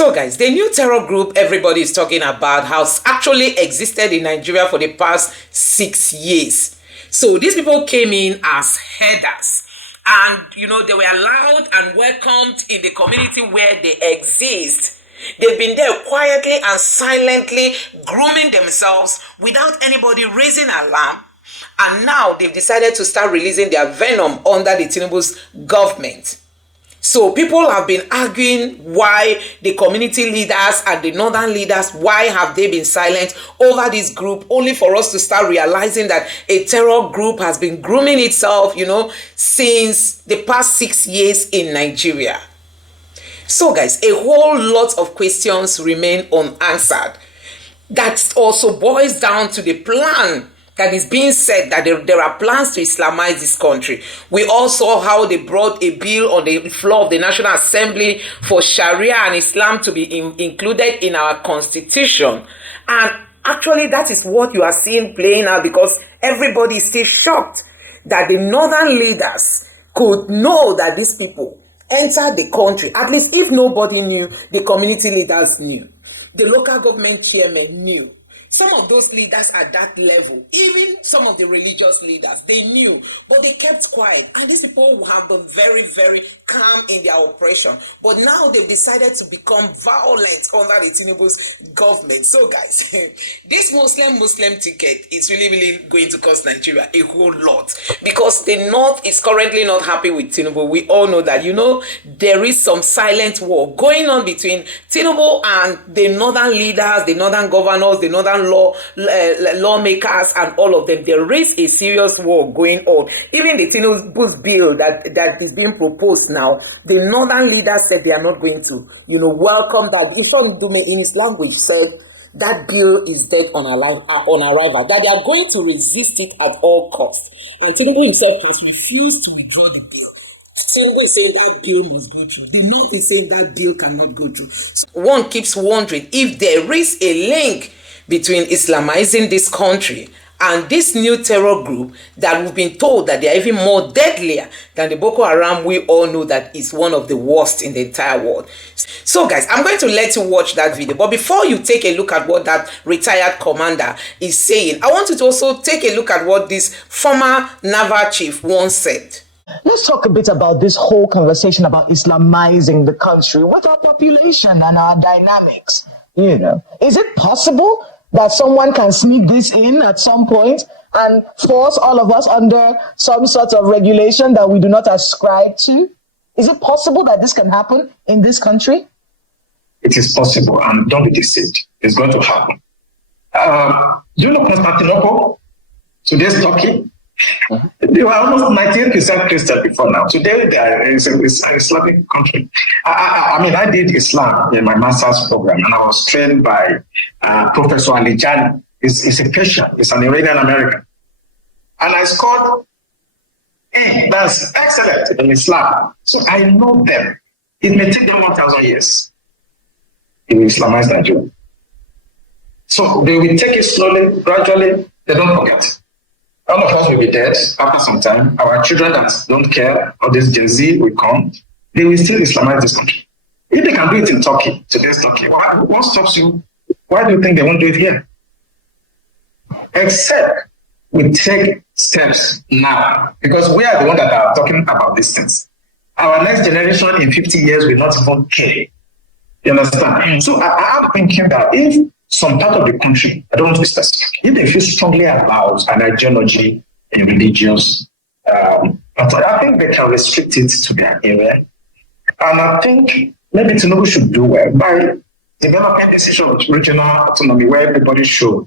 So guys, the new terror group everybody is talking about has actually existed in Nigeria for the past 6 years. So these people came in as headers, and they were allowed and welcomed in the community where they exist. They've been there quietly and silently grooming themselves without anybody raising alarm. And now they've decided to start releasing their venom under the Tinubu's government. So people have been arguing why the community leaders and the northern leaders, why have they been silent over this group, only for us to start realizing that a terror group has been grooming itself, since the past 6 years in Nigeria. So guys, a whole lot of questions remain unanswered. That also boils down to the plan that is being said, that there are plans to Islamize this country. We all saw how they brought a bill on the floor of the National Assembly for Sharia and Islam to be included in our constitution. And actually, that is what you are seeing playing out, because everybody is still shocked that the northern leaders could know that these people entered the country. At least if nobody knew, the community leaders knew. The local government chairman knew. Some of those leaders at that level, even some of the religious leaders, they knew, but they kept quiet. And these people have been very, very calm in their oppression. But now they've decided to become violent under the Tinubu's government. So guys, this Muslim ticket is really, really going to cost Nigeria a whole lot, because the North is currently not happy with Tinubu. We all know that, there is some silent war going on between Tinubu and the northern leaders, the northern governors, the northern lawmakers, and all of them. There is a serious war going on. Even the Tinubu's bill that is being proposed now, the northern leaders said they are not going to, welcome that. Ishon Dume in his language said that bill is dead on arrival, that they are going to resist it at all costs. And Tinubu himself has refused to withdraw the bill. Tinubu is saying that bill must go through. The North is saying that bill cannot go through. One keeps wondering if there is a link between Islamizing this country and this new terror group that we've been told that they are even more deadlier than the Boko Haram we all know that is one of the worst in the entire world. So guys, I'm going to let you watch that video. But before you take a look at what that retired commander is saying, I want you to also take a look at what this former naval chief once said. Let's talk a bit about this whole conversation about Islamizing the country. What our population and our dynamics? Is it possible that someone can sneak this in at some point and force all of us under some sort of regulation that we do not ascribe to? Is it possible that this can happen in this country? It is possible, and don't be deceived. It's going to happen. Do you know Constantinople? Today's Turkey? They were almost 98% Christian before now. Today, it's an Islamic country. I did Islam in my master's program, and I was trained by Professor Ali Jani. He's a Persian, he's an Iranian American. And I scored A. That's excellent in Islam. So I know them. It may take them 1,000 years. It will Islamize Nigeria. So they will take it slowly, gradually. They don't forget. All of us will be dead after some time. Our children that don't care, or this Gen Z will come, they will still Islamize this country. If they can do it in Turkey, today's Turkey, what stops you? Why do you think they won't do it here? Except we take steps now, because we are the ones that are talking about these things. Our next generation in 50 years will not even care. You understand? So I'm thinking that if some part of the country, I don't want to be specific, if they feel strongly about an ideology in religious, but I think they can restrict it to their area. And I think maybe Tinubu should do well by developing a system of regional autonomy where everybody should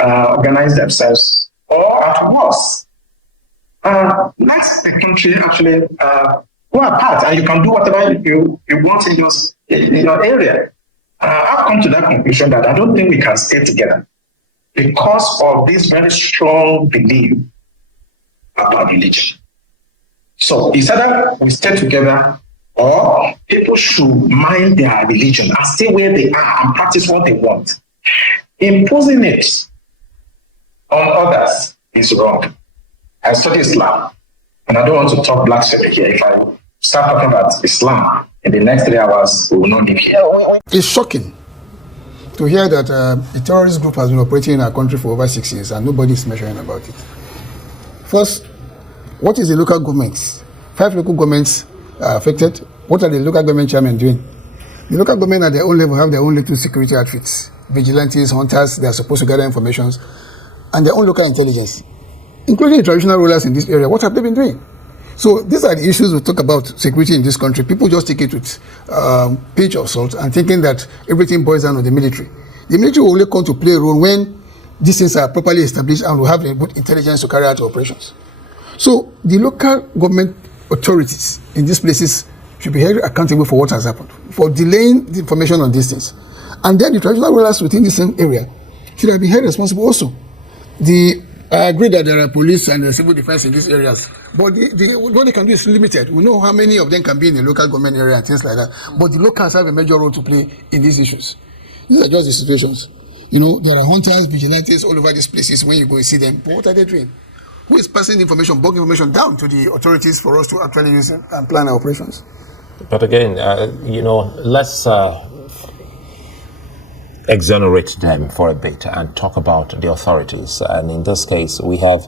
organize themselves, or at worst, let the country actually go apart, and you can do whatever you want in your area. I've come to that conclusion that I don't think we can stay together because of this very strong belief about religion. So it's either we stay together, or people should mind their religion and stay where they are and practice what they want. Imposing it on others is wrong. I study Islam, and I don't want to talk blasphemy here. If I start talking about Islam, in the next 3 hours, we will not leave here. It's shocking to hear that a terrorist group has been operating in our country for over 6 years and nobody is measuring about it. First, what is the local governments? 5 local governments are affected. What are the local government chairmen doing? The local government at their own level have their own little security outfits, vigilantes, hunters. They are supposed to gather information, and their own local intelligence, including the traditional rulers in this area. What have they been doing? So these are the issues we talk about security in this country. People just take it with pinch of salt and thinking that everything boils down to the military. The military will only come to play a role when these things are properly established and will have a good intelligence to carry out operations. So the local government authorities in these places should be held accountable for what has happened, for delaying the information on these things. And then the traditional rulers within the same area should have been held responsible also. I agree that there are police and civil defense in these areas, but what they can do is limited. We know how many of them can be in the local government area and things like that, but the locals have a major role to play in these issues. These are just the situations. You know, there are hunters, vigilantes all over these places when you go and see them, but what are they doing? Who is passing the information, bulk information down to the authorities for us to actually use and plan our operations? But again, let's exonerate them for a bit and talk about the authorities. And in this case, we have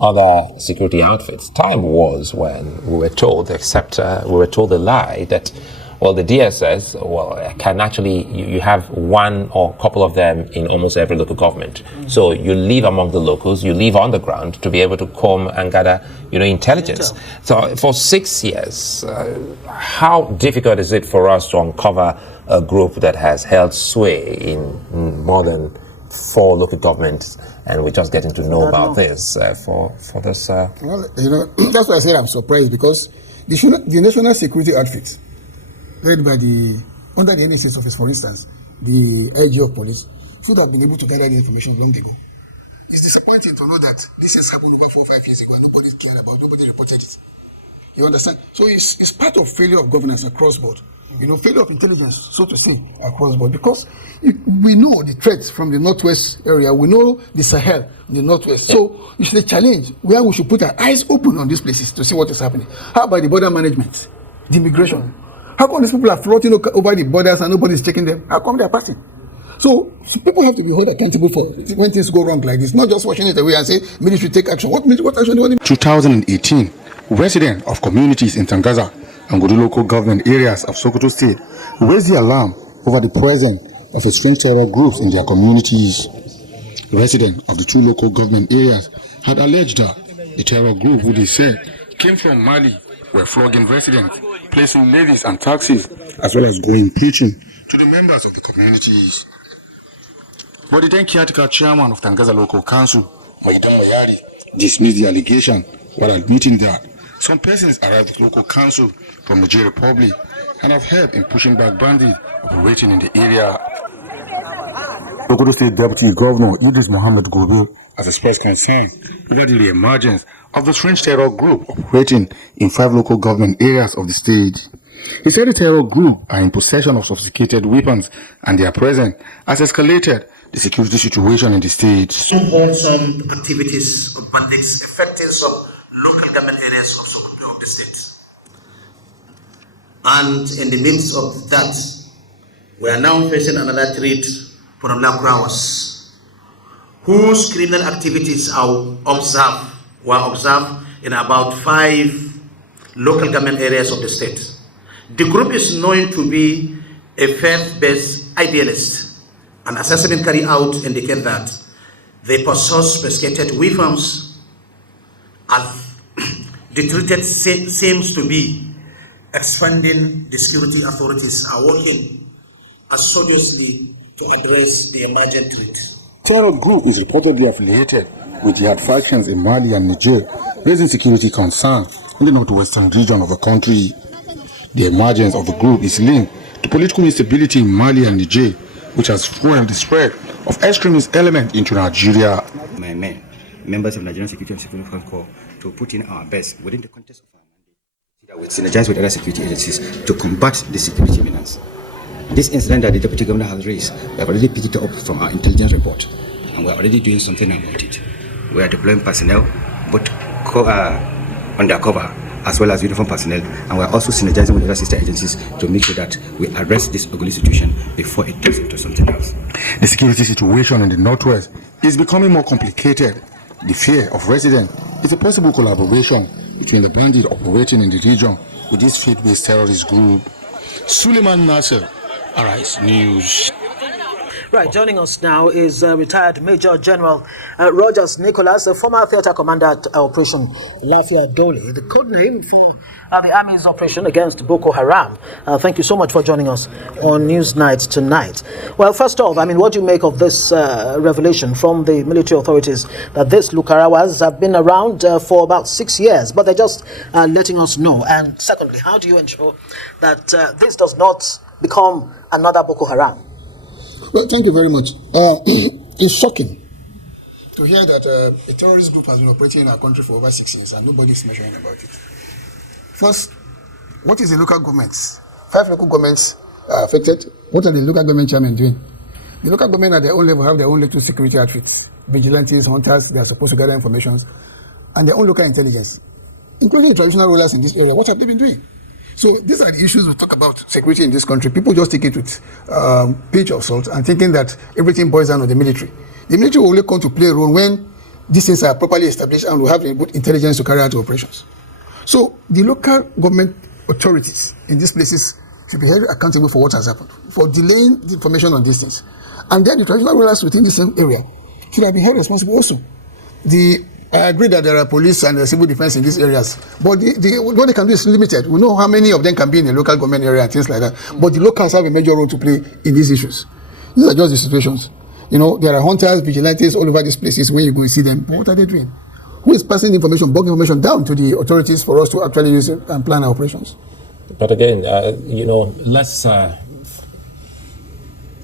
other security outfits. Time was when we were told, we were told a lie that, well, the DSS, can actually, you have one or a couple of them in almost every local government. So you live among the locals, you live on the ground to be able to come and gather, intelligence. So for 6 years, how difficult is it for us to uncover a group that has held sway in more than 4 local governments, and we're just getting to know about this for this? Well, that's why I said I'm surprised, because the national security outfit, led by under the NSS office, for instance, the IG of police, should have been able to gather the information long ago. It's disappointing to know that this has happened over 4 or 5 years ago and nobody cared about, nobody reported it. You understand? So it's part of failure of governance across board. Failure of intelligence, so to say, across board. Because we know the threats from the northwest area, we know the Sahel in the northwest. So it's a challenge where we should put our eyes open on these places to see what is happening. How about the border management, the immigration? How come these people are floating over the borders and nobody is checking them? How come they are passing? So people have to be held accountable for when things go wrong like this, not just washing it away and say military take action. What action do you want? 2018, residents of communities in Tangaza and Godu local government areas of Sokoto State raised the alarm over the presence of strange terror groups in their communities. Residents of the 2 local government areas had alleged that the terror group, who they said came from Mali, were flogging residents, placing levies and taxes, as well as going preaching to the members of the communities. But the then caretaker chairman of Tangaza Local Council, Maidan Mayari, dismissed the allegation while admitting that some persons arrived at local council from the Niger Republic and have helped in pushing back bandits operating in the area. Sokoto State Deputy Governor Idris Mohammed Gobe has expressed concern regarding the emergence of the strange terror group operating in 5 local government areas of the state. He said the terror group are in possession of sophisticated weapons and their presence has escalated the security situation in the state. Some activities of bandits affecting some local government areas of the state. And in the midst of that, we are now facing another threat from Lakurawas, whose criminal activities were observed in about 5 local government areas of the state. The group is known to be a faith-based idealist. An assessment carried out indicates that they possess sophisticated weapons, as the threat seems to be expanding. The security authorities are working assiduously to address the emergent threat. Terror group is reportedly affiliated with jihad factions in Mali and Niger, raising security concerns in the northwestern region of the country. The emergence of the group is linked to political instability in Mali and Niger, which has fueled the spread of extremist elements into Nigeria. My men, members of Nigerian Security and Civil Defense Corps, to put in our best within the context of our mandate, that we synergize with other security agencies to combat the security menace. This incident that the Deputy Governor has raised, we have already picked it up from our intelligence report, and we are already doing something about it. We are deploying personnel, both undercover as well as uniform personnel, and we're also synergizing with other sister agencies to make sure that we arrest this ugly situation before it turns into something else. The security situation in the Northwest is becoming more complicated. The fear of residents is a possible collaboration between the bandits operating in the region with this faith-based terrorist group. Suleiman Nasser, Arise News. Right, joining us now is retired Major General Rogers Nicholas, a former theatre commander at Operation Lafia Dole, the code name for the Army's operation against Boko Haram. Thank you so much for joining us on Newsnight tonight. Well, first off, I mean, what do you make of this revelation from the military authorities that these Lakurawas have been around for about 6 years, but they're just letting us know? And secondly, how do you ensure that this does not become another Boko Haram? Well, thank you very much. It's shocking to hear that a terrorist group has been operating in our country for over 6 years and nobody is measuring about it. First, what is the local governments? 5 local governments are affected. What are the local government chairmen doing? The local government at their own level have their own little security outfits, vigilantes, hunters. They are supposed to gather information, and their own local intelligence, including the traditional rulers in this area. What have they been doing? So these are the issues we talk about security in this country. People just take it with pinch of salt and thinking that everything boils down to the military. The military will only come to play a role when these things are properly established and we have a good intelligence to carry out operations. So the local government authorities in these places should be held accountable for what has happened, for delaying the information on these things. And then the traditional rulers within the same area should have been held responsible also. I agree that there are police and civil defense in these areas, but what they can do is limited. We know how many of them can be in a local government area and things like that, but the locals have a major role to play in these issues. These are just the situations. You know, there are hunters, vigilantes all over these places. When you go and see them, but what are they doing? Who is passing information, bulk information down to the authorities for us to actually use it and plan our operations? But again, let's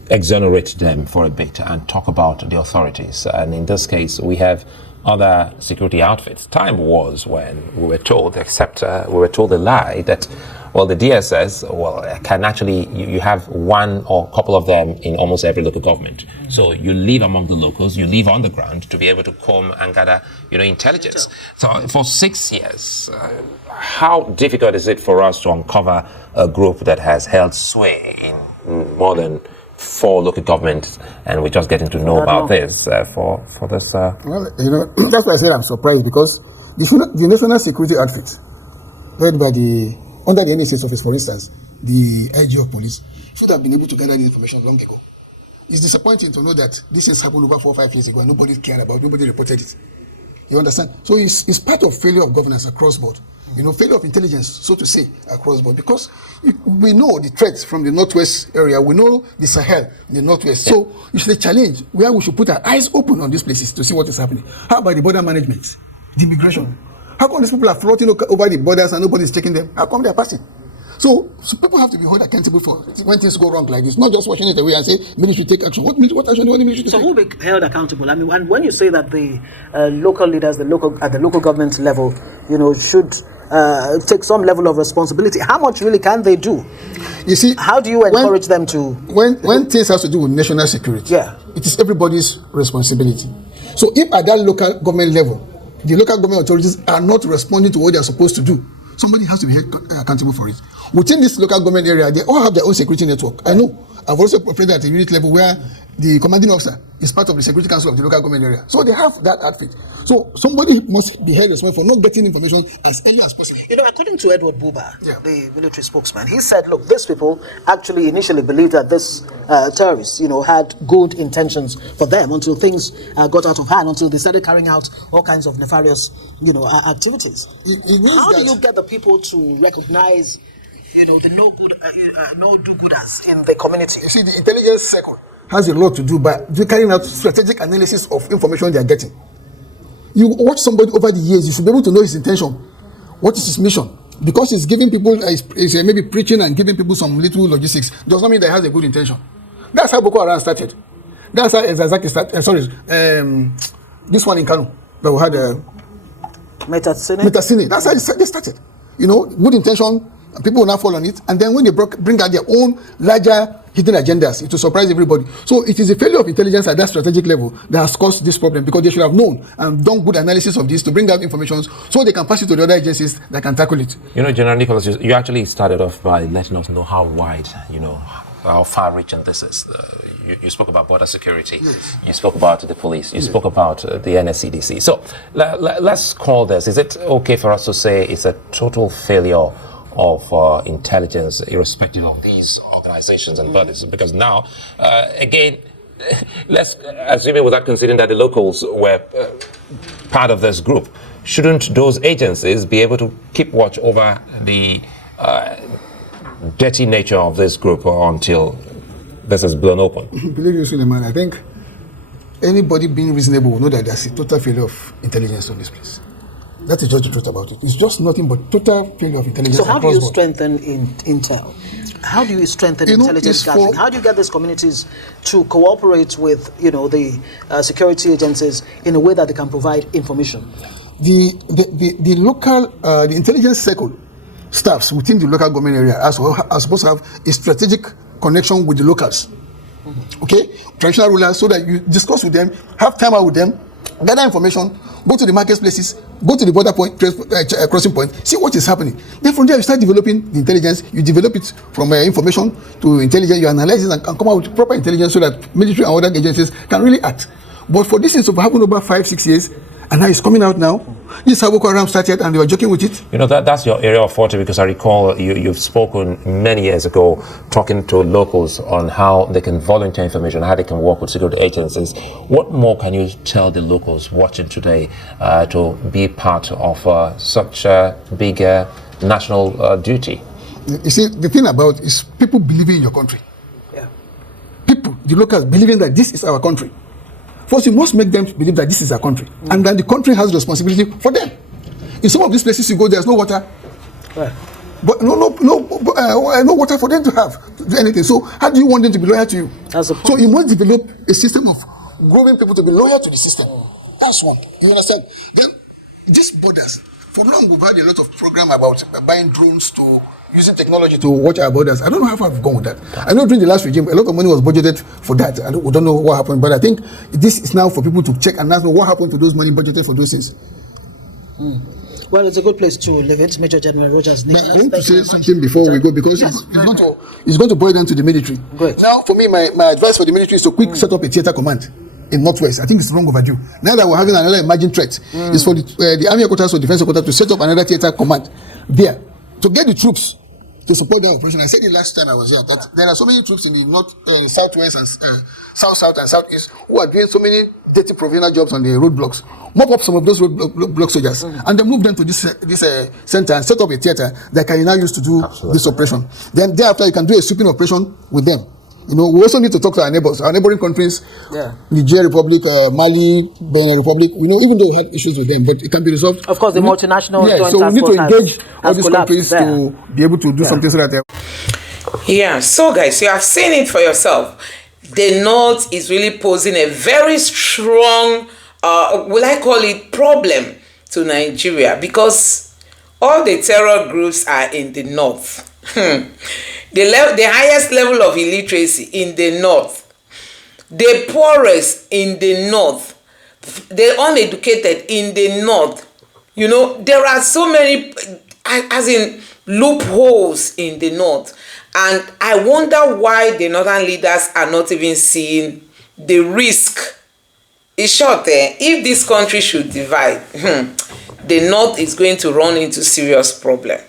exonerate them for a bit and talk about the authorities. And in this case, we have other security outfits. Time was when we were told, the lie that, well, the DSS, can actually, you have one or a couple of them in almost every local government. So you live among the locals, you live on the ground to be able to come and gather, intelligence. So for 6 years, how difficult is it for us to uncover a group that has held sway in more than 4 local governments, and we're just getting to know about this for this. Well, that's why I said I'm surprised, because the national security outfit, led by under the NSS office, for instance, the IG of police, should have been able to gather the information long ago. It's disappointing to know that this has happened over 4 or 5 years ago and nobody cared about it, nobody reported it. You understand? So it's part of failure of governance across board. Failure of intelligence, so to say, across board. Because we know the threats from the Northwest area, we know the Sahel in the Northwest. So it's a challenge where we should put our eyes open on these places to see what is happening. How about the border management, the immigration? How come these people are floating over the borders and nobody is checking them? How come they are passing? So people have to be held accountable for when things go wrong like this, not just washing it away and say military take action. What action do the military take? So who will be held accountable? I mean, and when you say that the local leaders, at the local government level, should take some level of responsibility, how much really can they do? You see, how do you encourage them to? When things have to do with national security, it is everybody's responsibility. So if at that local government level, the local government authorities are not responding to what they are supposed to do, somebody has to be held accountable for it. Within this local government area, they all have their own security network. I know. I've also operated at a unit level where the commanding officer is part of the security council of the local government area. So they have that outfit. So somebody must be held responsible for not getting information as early as possible. According to Edward Buba, the military spokesman, he said, look, these people actually initially believed that this terrorists, had good intentions for them until things got out of hand, until they started carrying out all kinds of nefarious, activities. How do you get the people to recognize the no do-gooders in the community? You see, the intelligence circle has a lot to do by carrying out strategic analysis of information they are getting. You watch somebody over the years, you should be able to know his intention. What is his mission? Because he's giving people, he's maybe preaching and giving people some little logistics, does not mean that he has a good intention. That's how Boko Haram started. That's how Ezazaki started. This one in Kano that we had Metasine. That's how they started. Good intention, And people will now fall on it. And then when they bring out their own larger hidden agendas, it will surprise everybody. So it is a failure of intelligence at that strategic level that has caused this problem, because they should have known and done good analysis of this to bring out information so they can pass it to the other agencies that can tackle it. You know, General Nicholas, you actually started off by letting us know how wide, how far-reaching this is. You spoke about border security. Yes. You spoke about the police. You spoke about the NSCDC. So let's call this. Is it okay for us to say it's a total failure of intelligence, irrespective of these organizations and bodies? Because now, again, let's assume it without considering that the locals were part of this group. Shouldn't those agencies be able to keep watch over the dirty nature of this group until this is blown open? Believe you, Suleiman, I think anybody being reasonable will know that there's a total failure of intelligence on this place. That is just the truth about it. It's just nothing but total failure of intelligence. So how do you strengthen intel? How do you strengthen intelligence gathering? How do you get these communities to cooperate with, the security agencies in a way that they can provide information? The local, the intelligence circle staffs within the local government area are supposed to have a strategic connection with the locals. Okay? Traditional rulers, so that you discuss with them, have time out with them, gather information, go to the marketplaces, go to the border point, crossing point, see what is happening. Then from there, you start developing the intelligence. You develop it from information to intelligence. You analyze it and come out with proper intelligence so that military and other agencies can really act. But for this to happen over 5-6 years, and now it's coming out now. This how Boko Haram started, and they were joking with it. That's your area of forte, because I recall you've spoken many years ago talking to locals on how they can volunteer information, how they can work with security agencies. What more can you tell the locals watching today to be part of such a big national duty? You see, the thing about is people believing in your country. Yeah. People, the locals, believing that this is our country. First, you must make them believe that this is their country, and then the country has responsibility for them. In some of these places you go, there's no water, right. But no water for them to have to do anything. So how do you want them to be loyal to you? So you must develop a system of growing people to be loyal to the system. That's one. You understand? Then these borders, for long we've had a lot of program about buying drones to using technology to watch our borders. I don't know how far I've gone with that. I know during the last regime, a lot of money was budgeted for that. We don't know what happened, but I think this is now for people to check and ask me what happened to those money budgeted for those things. Well, it's a good place to leave it. Major General Rogers Nicholas. I want to say something before we go, because it's going to boil down to the military. Great. Now, for me, my advice for the military is to quick set up a theater command in Northwest. I think it's long overdue. Now that we're having another emerging threat, it's for the Army Headquarters or Defense Headquarters to set up another theater command there to get the troops to support that operation. I said it last time I was there, that there are so many troops in the north, southwest, and south, and southeast who are doing so many dirty provincial jobs on the roadblocks. Mop up some of those roadblock soldiers and then move them to this center and set up a theater that can now use to do this operation. Then thereafter, you can do a sweeping operation with them. We also need to talk to our neighbors, our neighboring countries, Niger Republic, Mali, Benin Republic. Even though we had issues with them, but it can be resolved. Of course, the multinational joint so we need to engage all these collapsed countries to be able to do something so that so guys, you have seen it for yourself. The North is really posing a very strong, will I call it, problem to Nigeria, because all the terror groups are in the North. The highest level of illiteracy in the North, the poorest in the North, the uneducated in the North. There are so many, as in loopholes in the North. And I wonder why the Northern leaders are not even seeing the risk. In short, if this country should divide, the North is going to run into serious problem.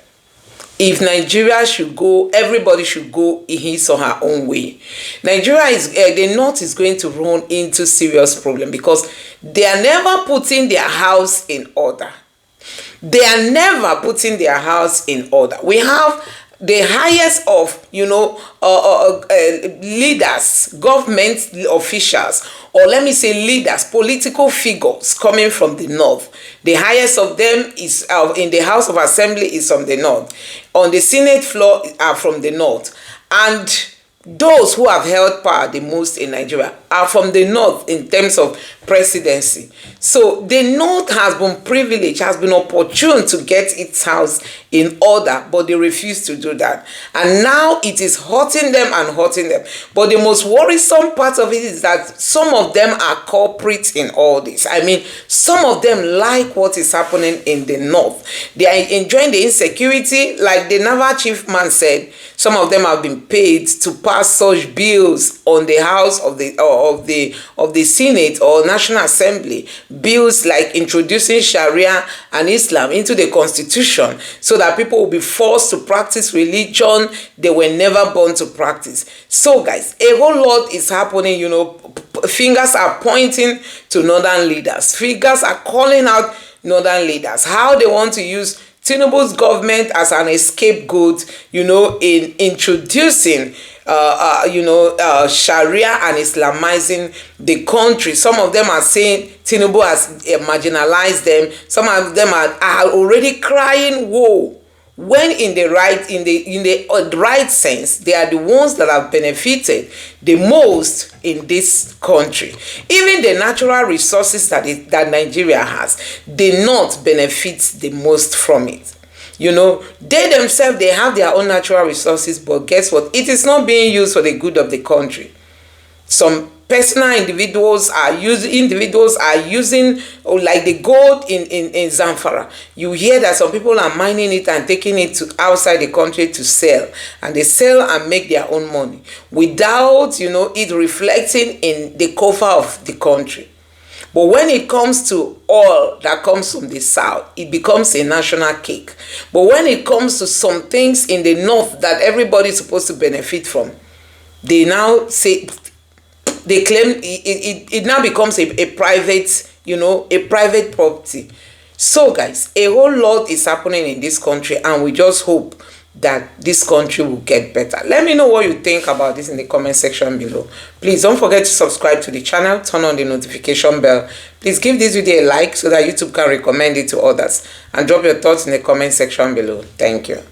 If Nigeria should go, everybody should go in his or her own way. The North is going to run into serious problem, because they are never putting their house in order. They are never putting their house in order. We have the highest of, leaders, government officials, or let me say leaders, political figures coming from the North. The highest of them is in the House of Assembly is from the North. On the Senate floor are from the North. And those who have held power the most in Nigeria are from the north in terms of presidency. So the north has been privileged, has been opportune to get its house in order, but they refuse to do that. And now it is hurting them and hurting them. But the most worrisome part of it is that some of them are culprits in all this. I mean, some of them like what is happening in the north. They are enjoying the insecurity. Like the Naval chief man said, some of them have been paid to pass such bills on the house of the Senate or National Assembly, bills like introducing Sharia and Islam into the constitution so that people will be forced to practice religion they were never born to practice. So guys, a whole lot is happening. You know, fingers are pointing to northern leaders. Fingers are calling out northern leaders, how they want to use Tinubu's government as an scapegoat, you know, in introducing Sharia and Islamizing the country. Some of them are saying Tinubu has marginalized them. Some of them are already crying woe, when in the right sense, they are the ones that have benefited the most in this country. Even the natural resources that Nigeria has, they not benefit the most from it. You know, they themselves, they have their own natural resources, but guess what? It is not being used for the good of the country. Some personal individuals are using like the gold in Zamfara. You hear that some people are mining it and taking it to outside the country to sell, and they sell and make their own money without, you know, it reflecting in the cover of the country. But when it comes to oil that comes from the south, it becomes a national cake. But when it comes to some things in the north that everybody is supposed to benefit from, they now say, they claim it now becomes a private, you know, a private property. So guys, a whole lot is happening in this country, and we just hope that this country will get better. Let me know what you think about this in the comment section below. Please don't forget to subscribe to the channel, turn on the notification bell. Please give this video a like so that YouTube can recommend it to others, and drop your thoughts in the comment section below. Thank you.